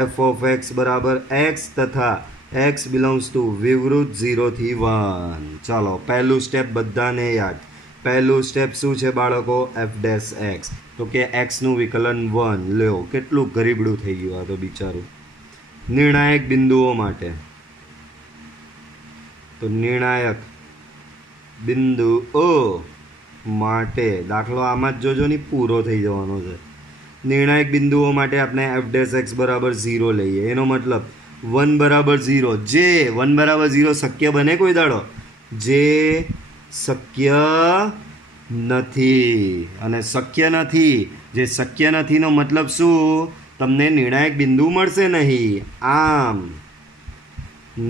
એફ ઓફ એક્સ બરાબર એક્સ તથા એક્સ બિલોંગ્સ ટુ વિવૃત 0 થી 1. ચાલો પહેલું સ્ટેપ બધાને યાદ. પહેલું સ્ટેપ શું છે બાળકો? F dash x. તો કે એક્સનું વિકલન 1. લ્યો કેટલું ગરીબડું થઈ ગયું આ તો બિચારું. નિર્ણાયક બિંદુઓ માટે, તો નિર્ણાયક બિંદુઓ માટે દાખલો આમાં જ જોજો ને, પૂરો થઈ જવાનો છે. નિર્ણાયક બિંદુઓ માટે આપણે એફ ડેશ એક્સ બરાબર 0 લઈએ. એનો મતલબ 1 બરાબર 0. જે 1 બરાબર 0 શક્ય બને કોઈ દાડો? જે શક્ય નથી. અને શક્ય નથી, જે શક્ય નથીનો મતલબ શું? તમને નિર્ણાયક બિંદુ મળશે નહીં. આમ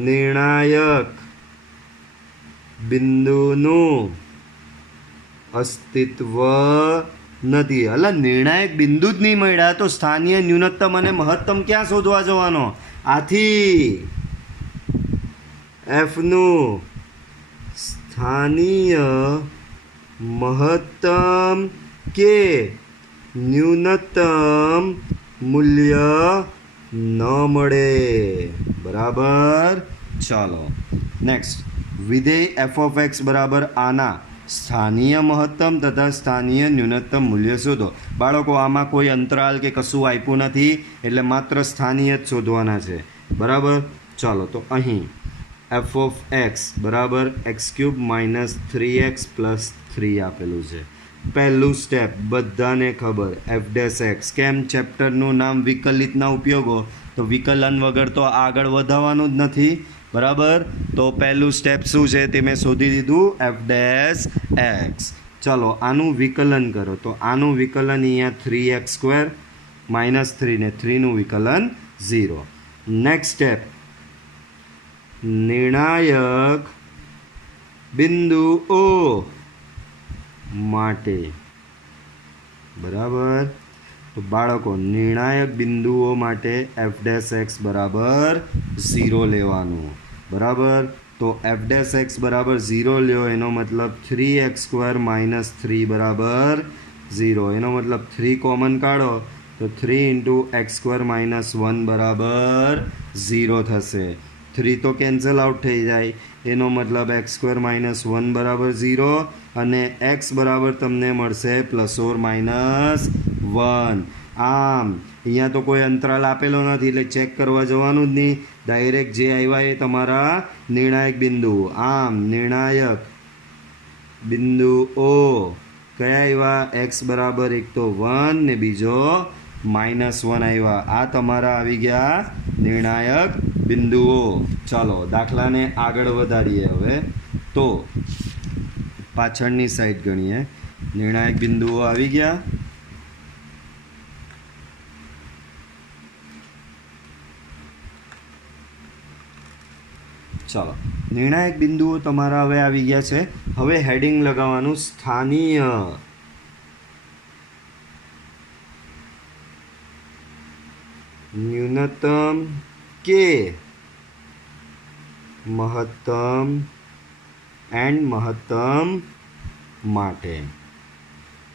નિર્ણાયક બિંદુનું અસ્તિત્વ નથી. એટલે નિર્ણાયક બિંદુ જ નહીં મળ્યા તો સ્થાનીય ન્યૂનતમ અને મહત્તમ ક્યાં શોધવા જવાનો? આથી એફનું સ્થાનીય મહત્તમ કે ન્યૂનતમ મૂલ્ય ન મળે. બરાબર. ચાલો નેક્સ્ટ. વિધેય એફ ઓફ એક્સ બરાબર આના સ્થાનીય મહત્તમ તથા સ્થાનીય ન્યૂનતમ મૂલ્ય શોધો. બાળકો આમાં કોઈ અંતરાલ કે કશું આપ્યું નથી, એટલે માત્ર સ્થાનીય જ શોધવાના છે. બરાબર. ચાલો તો અહીં એફ ઓફ એક્સ બરાબર x³ - 3x + 3 આપેલું છે. પહેલું સ્ટેપ બધાને ખબર, એફ ડેશ એક્સ. કેમ? ચેપ્ટરનું નામ વિકલિતના ઉપયોગો, તો વિકલન વગર તો આગળ વધવાનું જ નથી. બરાબર. તો પહેલું સ્ટેપ શું છે તે મેં શોધી દીધું, એફ ડેશ એક્સ. ચાલો આનું વિકલન કરો, તો આનું વિકલન અહીંયા 3x² - 3 ને 3નું વિકલન 0. નેક્સ્ટ સ્ટેપ, નિર્ણાયક બિંદુઓ માટે. બરાબર. તો બાળકો નિર્ણાયક બિંદુઓ માટે એફ ડેશ એક્સ બરાબર 0 લેવાનું. બરાબર. તો એફ ડેશ એક્સ બરાબર 0 લ્યો, એનો મતલબ 3x² - 3 બરાબર 0. એનો મતલબ 3 કોમન કાઢો તો 3 × x² - 1 બરાબર 0 થશે. 3 તો કેન્સલ આઉટ થઈ જાય. એનો મતલબ x² - 1 બરાબર 0 અને x બરાબર તમને મળશે ±1. આમ અહીંયા તો કોઈ અંતરાલ આપેલો નથી, એટલે ચેક કરવા જવાનું જ નહીં. ડાયરેક્ટ જે આવ્યા એ તમારા નિર્ણાયક બિંદુ. આમ નિર્ણાયક બિંદુઓ કયા આવ્યા? x બરાબર એક તો 1 ને બીજો -1 આવ્યા. આ તમારા આવી ગયા નિર્ણાયક બિંદુઓ. ચાલો દાખલાને આગળ વધારીએ. હવે તો પાછળની સાઈડ ગણીએ. નિર્ણાયક બિંદુઓ આવી ગયા. ચાલો, નિર્ણાયક બિંદુઓ તમારા હવે આવી ગયા છે. હવે હેડિંગ લગાવવાનું સ્થાનીય ન્યૂનતમ કે મહત્તમ એન્ડ મહત્તમ માટે.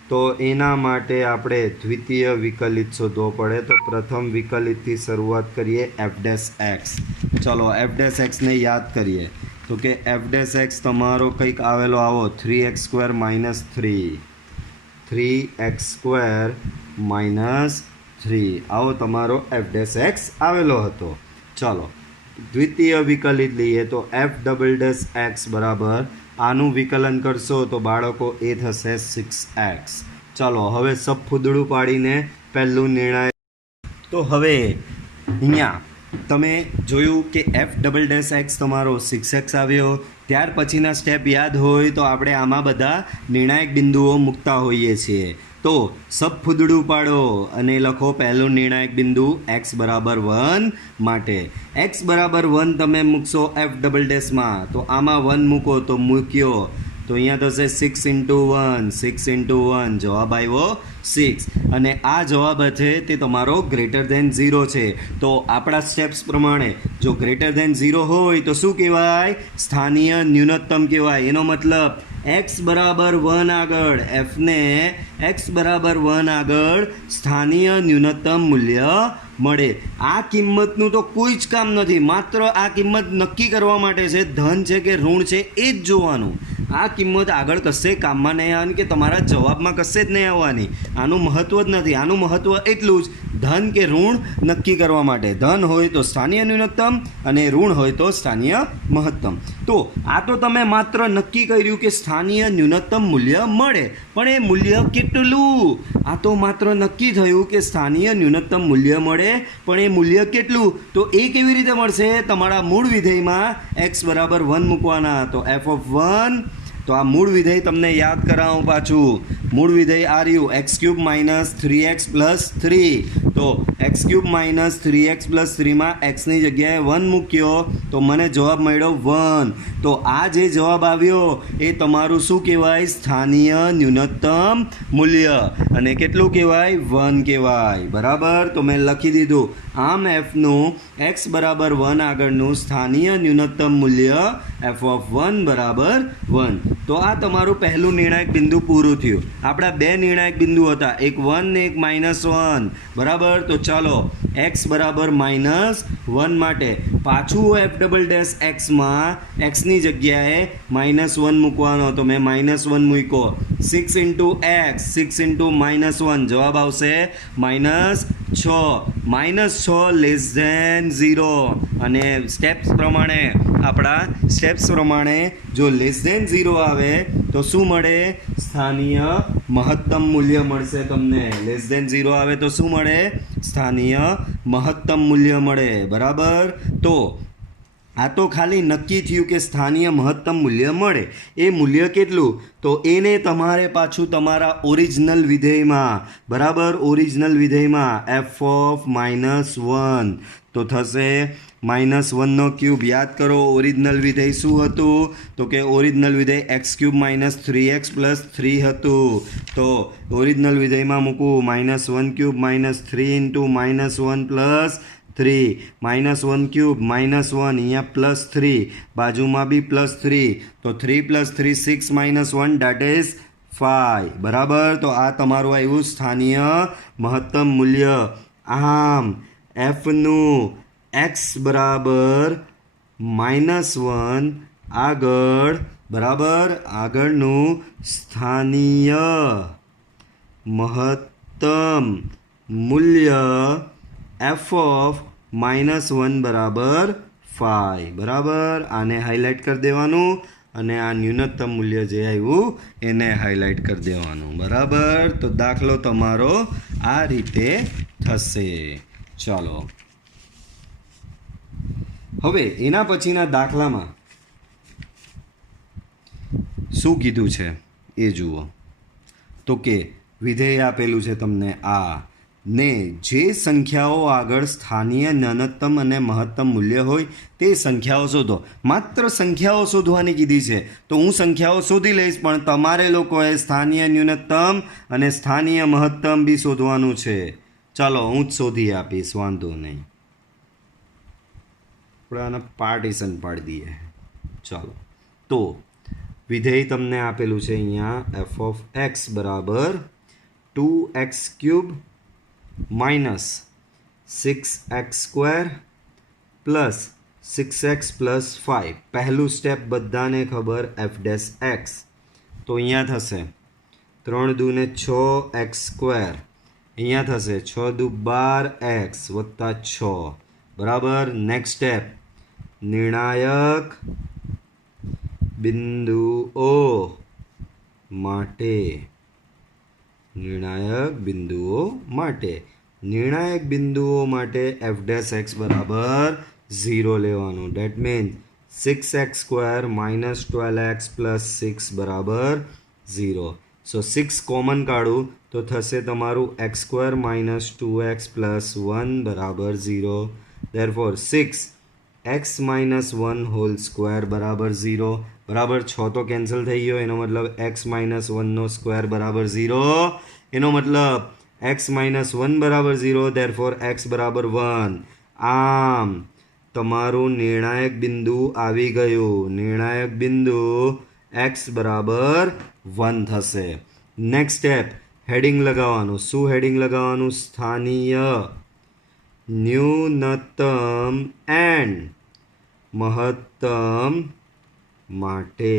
તો એના માટે આપણે દ્વિતીય વિકલિત શોધવો પડે. તો પ્રથમ વિકલિતથી શરૂઆત કરીએ, એફ ડેશ એક્સ. ચલો, એફ ડેશ એક્સને યાદ કરીએ. તો કે એફ ડેશ એક્સ તમારો કંઈક આવેલો આવો 3x² - 3, 3x² - 3 આવો તમારો એફ ડેશ એક્સ આવેલો હતો. ચાલો, દ્વિતીય વિકલિત લઈએ. તો એફ ડબલ ડેશ એક્સ બરાબર આનું વિકલન કરશો તો બાળકો એ થશે 6x. ચાલો, હવે સબફૂદડું પાડીને પહેલું નિર્ણય. તો હવે અહીંયા તમે જોયું કે એફ ડબલ ડેશ એક્સ તમારો 6x આવ્યો. ત્યાર પછીના સ્ટેપ યાદ હોય તો આપણે આમાં બધા નિર્ણાયક બિંદુઓ મૂકતા હોઈએ છીએ. તો સબફૂદડું પાડો અને લખો પહેલું નિર્ણાયક બિંદુ x બરાબર 1 માટે. x બરાબર 1 તમે મૂકશો એફ ડબલ ડેશમાં, તો આમાં 1 મૂકો તો મૂક્યો, તો અહીંયા થશે 6 × 1, 6 × 1 જવાબ આવ્યો 6. અને આ જવાબ છે તે તમારો ગ્રેટર ધેન 0 છે. તો આપણા સ્ટેપ્સ પ્રમાણે જો ગ્રેટર ધેન 0 હોય તો શું કહેવાય? સ્થાનીય ન્યૂનતમ કહેવાય. એનો મતલબ x બરાબર 1 આગળ, એફને x બરાબર 1 આગળ સ્થાનીય ન્યૂનતમ મૂલ્ય મળે. આ કિંમતનું તો કોઈ જ કામ નથી, માત્ર આ કિંમત નક્કી કરવા માટે છે. ધન છે કે ઋણ છે એ જ જોવાનું. આ કિંમત આગળ કશે કામમાં નહીં આવવાની કે તમારા જવાબમાં કશે જ નહીં આવવાની. આનું મહત્ત્વ જ નથી. આનું મહત્ત્વ એટલું જ ધન કે ઋણ નક્કી કરવા માટે. ધન હોય તો સ્થાનીય ન્યૂનતમ અને ઋણ હોય તો સ્થાનીય મહત્તમ. તો આ તો તમે માત્ર નક્કી કર્યું કે સ્થાનીય ન્યૂનતમ મૂલ્ય મળે, પણ એ મૂલ્ય કેટલું? આ તો માત્ર નક્કી થયું કે સ્થાનીય ન્યૂનતમ મૂલ્ય મળે, પણ એ મૂલ્ય કેટલું? તો એ કેવી રીતે મળશે? તમારા મૂળ વિધેયમાં x બરાબર 1 મૂકવાના. તો f ઓફ 1, તો આ મૂળ વિધેય તમને યાદ કરાવું પાછું. મૂળ વિધેય આ રહ્યું x³ - 3x + 3. તો x³ - 3x + 3 માં xની જગ્યાએ 1 મૂક્યો તો મને જવાબ મળ્યો 1. તો આ જે જવાબ આવ્યો એ તમારું શું કહેવાય? સ્થાનીય ન્યૂનતમ મૂલ્ય. અને કેટલું કહેવાય? 1 કહેવાય. બરાબર, તો મેં લખી દીધું. આમ એફનું x બરાબર 1 આગળનું સ્થાનીય ન્યૂનતમ મૂલ્ય f ઓફ 1 બરાબર 1. તો આ તમારું પહેલું નિર્ણાયક બિંદુ પૂરું થયું. આપણા બે નિર્ણાયક બિંદુ હતા, એક 1 ને એક -1. બરાબર, તો ચાલો x બરાબર -1 માટે પાછું એફ ડબલ ડેશ એક્સમાં એક્સની જગ્યાએ -1 મૂકવાનો. તો મેં -1 મૂક્યો. 6 × x, 6 × -1 જવાબ આવશે -6. -6 < 0. અને સ્ટેપ્સ પ્રમાણે જો <0 આવે તો શું મળે? સ્થાનીય મહત્તમ મૂલ્ય મળશે તમને. <0 આવે તો શું મળે? સ્થાનીય મહત્તમ મૂલ્ય મળે. બરાબર, તો આ તો ખાલી નક્કી થયું કે સ્થાનીય મહત્તમ મૂલ્ય મળે. એ મૂલ્ય કેટલું? તો એને તમારે પાછું તમારા ઓરિજિનલ વિધેયમાં, બરાબર, ઓરિજિનલ વિધેયમાં f ઓફ -1 તો થશે -1³ યાદ કરો. ઓરિજિનલ વિધેય શું હતું? તો કે ઓરિજિનલ વિધેય x³ - 3x + 3 હતું. તો ઓરિજિનલ વિધેયમાં મૂકું -1³ - 3 × -1 + 3, -1³ -1 અહીંયા +3, બાજુમાં બી +3. તો 3 + 3 6 -1 that is 5. બરાબર, તો આ તમારું આવ્યું સ્થાનીય મહત્તમ મૂલ્ય. આમ એફનું x બરાબર -1 આગળ, બરાબર, આગળનું સ્થાનીય મહત્તમ મૂલ્ય f ઓફ -1 બરાબર 5. બરાબર, આને હાઇલાઇટ કરી દેવાનું અને આ ન્યૂનતમ મૂલ્ય જે આવ્યું એને હાઇલાઇટ કરી દેવાનું. બરાબર, તો દાખલો તમારો આ રીતે થશે. ચાલો, હવે એના પછીના દાખલામાં શું કીધું છે એ જુઓ. તો કે વિધેય આપેલું છે તમને આ ને જે સંખ્યાઓ આગળ સ્થાનીય ન્યૂનતમ અને મહત્તમ મૂલ્ય હોય તે સંખ્યાઓ શોધો. માત્ર સંખ્યાઓ શોધવાની કીધી છે, તો હું સંખ્યાઓ શોધી લઈશ, પણ તમારે લોકોએ સ્થાનીય ન્યૂનતમ અને સ્થાનીય મહત્તમ બી શોધવાનું છે. ચાલો હું જ શોધી આપીશ, વાંધો નહીં. આપણે આને પાર્ટીશન પાડી દઈએ. ચાલો, તો વિધેય તમને આપેલું છે અહીંયા એફ ઓફ એક્સ બરાબર 2x³ minus 6x² plus 6x plus 5. પહેલું સ્ટેપ બધાને ખબર એફ ડેશ એક્સ, તો અહીંયા થશે 3 દુ ને 6x², અહીંયા થશે 6 દુ 12x વત્તા 6 બરાબર. નેક્સ્ટ સ્ટેપ નિર્ણાયક બિંદુઓ માટે, નિર્ણાયક બિંદુઓ માટે એફ ડેશ એક્સ બરાબર 0 લેવાનું. Date means 6x² minus 12x plus 6 બરાબર 0. સો 6 કોમન કાઢું તો થશે તમારું x² માઇનસ 2x પ્લસ 1 બરાબર 0. Therefore 6x minus 1 whole square બરાબર 0 બરાબર. 6 તો કેન્સલ થઈ ગયો, એનો મતલબ x માઇનસ 1નો સ્ક્વેર બરાબર 0, એનો મતલબ x માઇનસ 1 બરાબર 0. ધેરફોર x બરાબર 1. આમ તમારું નિર્ણાયક બિંદુ આવી ગયું. નિર્ણાયક બિંદુ x બરાબર 1 થશે. નેક્સ્ટ સ્ટેપ હેડિંગ લગાવવાનું. શું હેડિંગ લગાવવાનું? સ્થાનીય ન્યૂનતમ એન્ડ મહત્તમ માટે.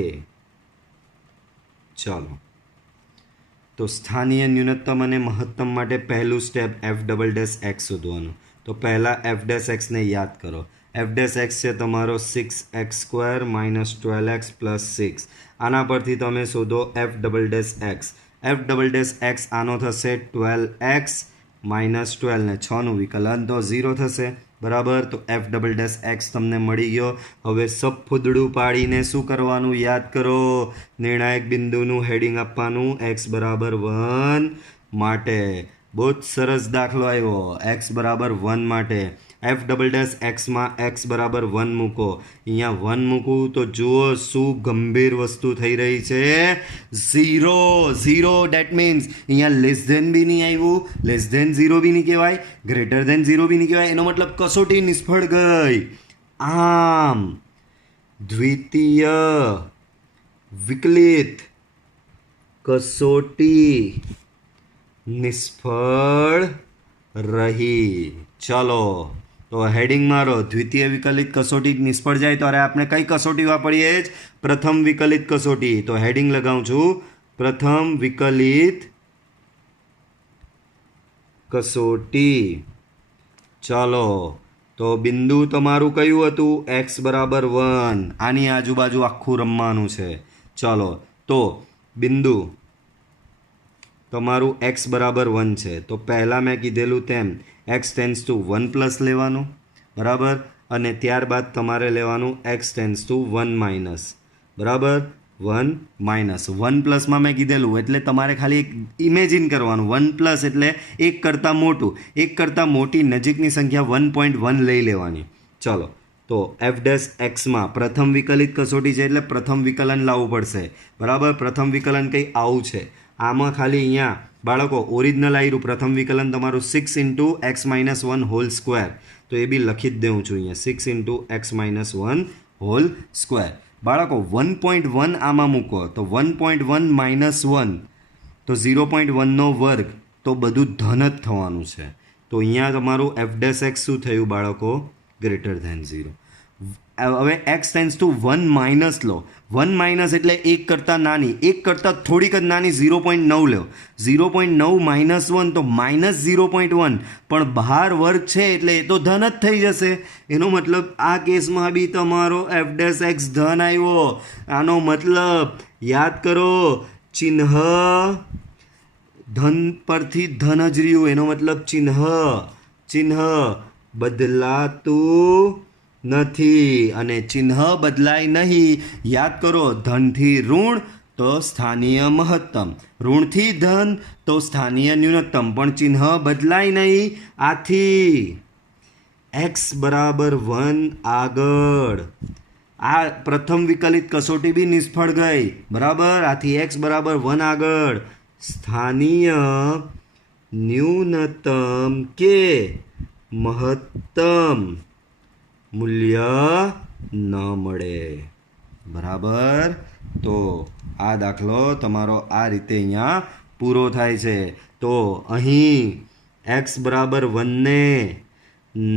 ચાલો, તો સ્થાનીય ન્યૂનતમ અને મહત્તમ માટે પહેલું step F double dash x શોધવાનું. તો પહેલાં એફ ડેશ એક્સને યાદ કરો. એફ ડેશ એક્સ છે તમારો 6x² માઇનસ 12x પ્લસ 6. આના પરથી તમે શોધો F double dash x. F double dash x આનો થશે 12x માઇનસ 12 ને 6નું વિકલન તો 0 થશે બરાબર. તો એફ ડબલ ડેશ એક્સ તમને મળી ગયો. હવે સબફૂદડું પાડીને શું કરવાનું યાદ કરો? નિર્ણાયક બિંદુનું હેડિંગ આપવાનું x બરાબર 1 માટે. બહુ જ સરસ દાખલો આવ્યો. x બરાબર 1 માટે એફ ડબલ ડેશ એક્સમાં x બરાબર 1 મૂકો. અહીંયા 1 મૂકું તો જુઓ શું ગંભીર વસ્તુ થઈ રહી છે. 0. ડેટ મીન્સ અહીંયા લેસ ધેન બી નહીં આવ્યું, લેસ ધેન 0 બી નહીં કહેવાય, ગ્રેટર ધેન 0 બી નહીં કહેવાય. એનો મતલબ કસોટી નિષ્ફળ ગઈ. આમ દ્વિતીય વિકલિત કસોટી નિષ્ફળ રહી. ચલો, તો હેડિંગ મારો. દ્વિતીય વિકલિત કસોટી નિષ્ફળ જાય તો આપણે કઈ કસોટી વાપરીએ? જ પ્રથમ વિકલિત કસોટી. તો હેડિંગ લગાવું છું પ્રથમ વિકલિત કસોટી. ચાલો, તો બિંદુ તમારું કયું હતું? x બરાબર 1. આની આજુબાજુ આખું રમવાનું છે. ચાલો, તો બિંદુ તમારું x બરાબર 1 છે. તો પહેલાં મેં કીધેલું તેમ x ટેન્સ ટુ 1 પ્લસ લેવાનું બરાબર, અને ત્યારબાદ તમારે લેવાનું x ટેન્સ ટુ 1 માઇનસ બરાબર. 1 માઇનસ 1 પ્લસમાં મેં કીધેલું એટલે તમારે ખાલી એક ઇમેજિન કરવાનું. 1 પ્લસ એટલે એક કરતાં મોટું, એક કરતાં મોટી નજીકની સંખ્યા 1.1 લઈ લેવાની. ચલો, તો એફ ડેશ એક્સમાં પ્રથમ વિકલિત કસોટી છે એટલે પ્રથમ વિકલન લાવવું પડશે બરાબર. પ્રથમ વિકલન કંઈ આવું છે. આમાં ખાલી અહીંયા બાળકો ઓરિજિનલ આવ્યું પ્રથમ વિકલન તમારું 6 into x minus 1 whole square. તો એ બી લખી જ દઉં છું અહીંયા 6 into x minus 1 whole square. બાળકો 1.1 આમાં મૂકો તો 1.1 માઇનસ 1 તો 0.1નો વર્ગ, તો બધું ધન જ થવાનું છે. તો અહીંયા તમારું એફ ડેશ એક્સ શું થયું બાળકો? Greater than 0. હવે એક્સ ટેન્સ ટુ 1 માઇનસ લો. 1 માઇનસ એટલે એક કરતાં નાની, એક કરતાં થોડીક જ નાની 0.9 લો. 0.9 માઇનસ 1 તો માઇનસ 0.1, પણ બહાર વર્ગ છે એટલે એ તો ધન જ થઈ જશે. એનો મતલબ આ કેસમાં બી તમારો એફ ડેશ એક્સ ધન આવ્યો. આનો મતલબ યાદ કરો, ચિહ્ન ધન પરથી ધન જ રહ્યું. એનો મતલબ ચિહ્ન બદલાતું નથી અને ચિહ્ન બદલાય નહીં. યાદ કરો, ધનથી ઋણ તો સ્થાનીય મહત્તમ. ઋણથી ધન તો સ્થાનીય ન્યૂનતમ. પણ ચિહ્ન બદલાય નહીં. આથી x બરાબર 1 આગળ. આ પ્રથમ વિકલિત કસોટી બી નિષ્ફળ ગઈ. બરાબર. આથી x બરાબર 1 આગળ સ્થાનીય ન્યૂનતમ કે મહત્તમ મૂલ્ય ન મળે. બરાબર. તો આ દાખલો તમારો આ રીતે અહીંયા પૂરો થાય છે. તો અહીં x બરાબર 1 ને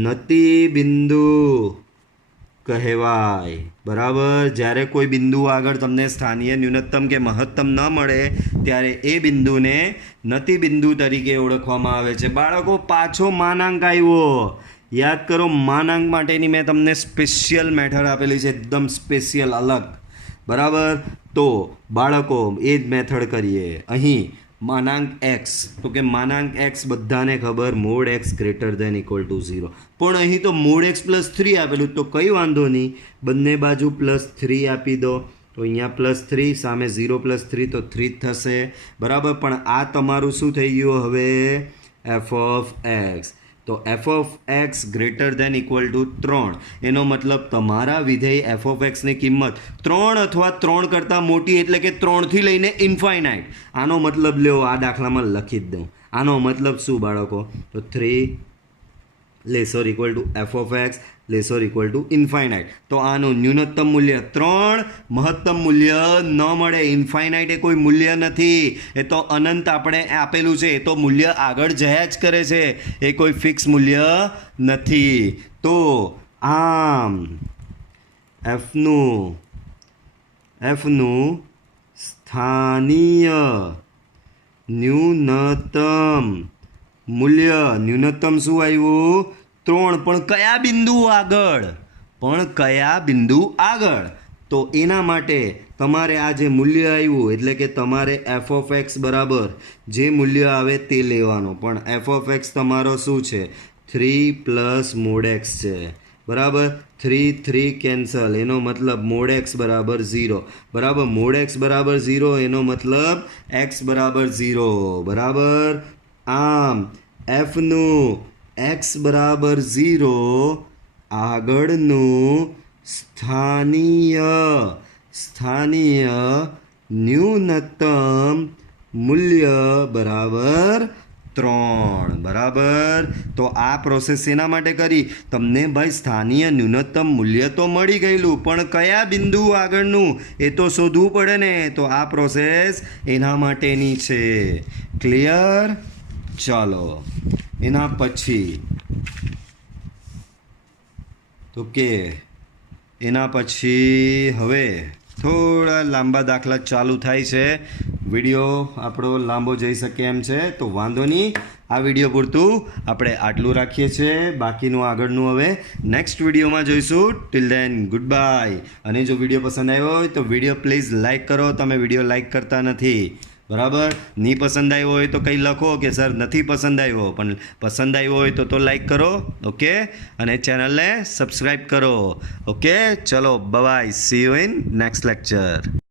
નતિ બિંદુ કહેવાય. બરાબર. જ્યારે કોઈ બિંદુ આગળ તમને સ્થાનીય ન્યૂનતમ કે મહત્તમ ન મળે ત્યારે એ બિંદુને નતિ બિંદુ તરીકે ઓળખવામાં આવે છે. બાળકો પાછો માનાંક આવ્યો. યાદ કરો, માનાંક માટેની મેં તમને સ્પેશિયલ મેથડ આપેલી છે, એકદમ સ્પેશિયલ અલગ. બરાબર. તો બાળકો એ જ મેથડ કરીએ. અહીં માનાંક એક્સ, તો કે માનાંક એક્સ બધાને ખબર mod x greater than equal to 0. પણ અહીં તો મોડ એક્સ પ્લસ 3 આપેલું, તો કંઈ વાંધો નહીં, બંને બાજુ +3 આપી દો. તો અહીંયા +3 સામે 0 + 3 તો 3 જ થશે. બરાબર. પણ આ તમારું શું થઈ ગયું હવે? F of X. તો F of x greater than equal to 3. એનો મતલબ તમારા વિધેય એફ ઓફ એક્સની કિંમત 3 અથવા 3 કરતાં મોટી, એટલે કે 3થી લઈને ઇન્ફાઇનાઇટ. આનો મતલબ લ્યો, આ દાખલામાં લખી જ દઉં. આનો મતલબ શું બાળકો? તો 3 laser equal to f of x laser equal to infinite. તો આનું ન્યૂનતમ મૂલ્ય 3, મહત્તમ મૂલ્ય ન મળે. ઇન્ફાઇનાઇટ એ કોઈ મૂલ્ય નથી, એ તો અનંત આપણે આપેલું છે. એ તો મૂલ્ય આગળ જયા જ કરે છે, એ કોઈ ફિક્સ મૂલ્ય નથી. તો આમ એફનું સ્થાનીય ન્યૂનતમ મૂલ્ય, ન્યૂનતમ શું આવ્યું? 3. પણ કયા બિંદુ આગળ? તો એના માટે તમારે આ જે મૂલ્ય આવ્યું, એટલે કે તમારે એફ ઓફ એક્સ બરાબર જે મૂલ્ય આવે તે લેવાનું. પણ એફ ઓફ એક્સ તમારો શું છે? 3 + મોડ એક્સ છે. બરાબર. 3 કેન્સલ, એનો મતલબ મોડ એક્સ બરાબર 0. બરાબર. મોડ એક્સ બરાબર 0 એનો મતલબ એક્સ બરાબર 0. બરાબર. આમ એફનું એક્સ બરાબર 0 આગળનું સ્થાનીય ન્યૂનતમ મૂલ્ય બરાબર 3. બરાબર. તો આ પ્રોસેસ શેના માટે કરી? તમને ભાઈ સ્થાનીય ન્યૂનતમ મૂલ્ય તો મળી ગયેલું, પણ કયા બિંદુ આગળનું એ તો શોધવું પડે ને. તો આ પ્રોસેસ એના માટેની છે. ક્લિયર? ચાલો એના પછી હવે થોડા લાંબા દાખલા ચાલુ થાય છે. વિડીયો આપણો લાંબો જઈ શકે એમ છે, તો વાંધો નહીં. આ વિડીયો પૂરતું આપણે આટલું રાખીએ છીએ. બાકીનું આગળનું હવે નેક્સ્ટ વિડીયોમાં જોઈશું. Till then good bye. અને જો વિડીયો પસંદ આવ્યો હોય તો વિડીયો પ્લીઝ લાઇક કરો. તમે વિડીયો લાઇક કરતા નથી. બરાબર. નહીં પસંદ આવ્યો હોય તો કંઈ લખો કે સર નથી પસંદ આવ્યો, પણ પસંદ આવ્યો હોય તો લાઈક કરો. ઓકે. અને ચેનલને સબસ્ક્રાઈબ કરો. ઓકે. ચલો bye. See you in next lecture.